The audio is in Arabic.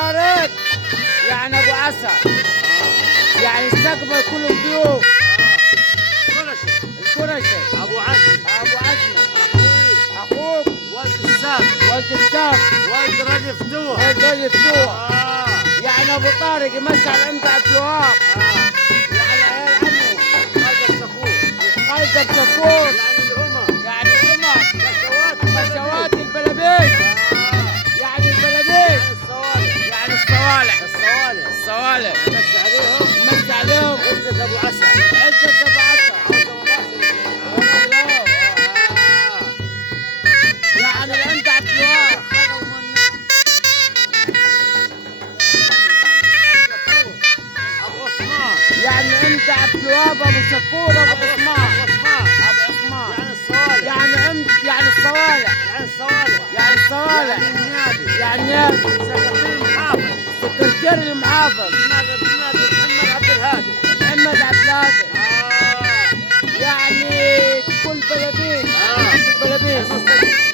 طارق يعني ابو عسل، يعني استقبل كل الضيوف. القرشي ابو عزمي، ابو عزمي، اخوي، اخوك ولد الساق، ولد السام، ولد رجل فتوح. ولد رجل فتوح. اه يعني ابو طارق يمسي على الامتع عبد الوهاب اه وعلى عيال عمه خالد الشكور، خالد بشكور، يعني العمر، يعني عمر بشوات بشوات البلدي. البلبيش، اه يعني البلبيش، يعني الصوالح، يعني الصوالح الصوالح الصوالح بس عليهم يمسي عليهم عزة ابو عسل، عزة ابو عسل. عوزة مباشر يا راجل أهو. يعني الامتع عبد الوهاب ابو عثمان، يعني امتى عبد الوهاب ابو شكور ابو عثمان ابو عثمان، يعني الصوالح، يعني امتى يعني الصوالح، يعني الصوالح، يعني الصوالح، يعني النادي، يعني نادي سكرتير المحافظ، سكرتير المحافظ محمد عبد الهادي. محمد عبد الهادي. آه يعني كل بلدين آه كل بلدين المستشفى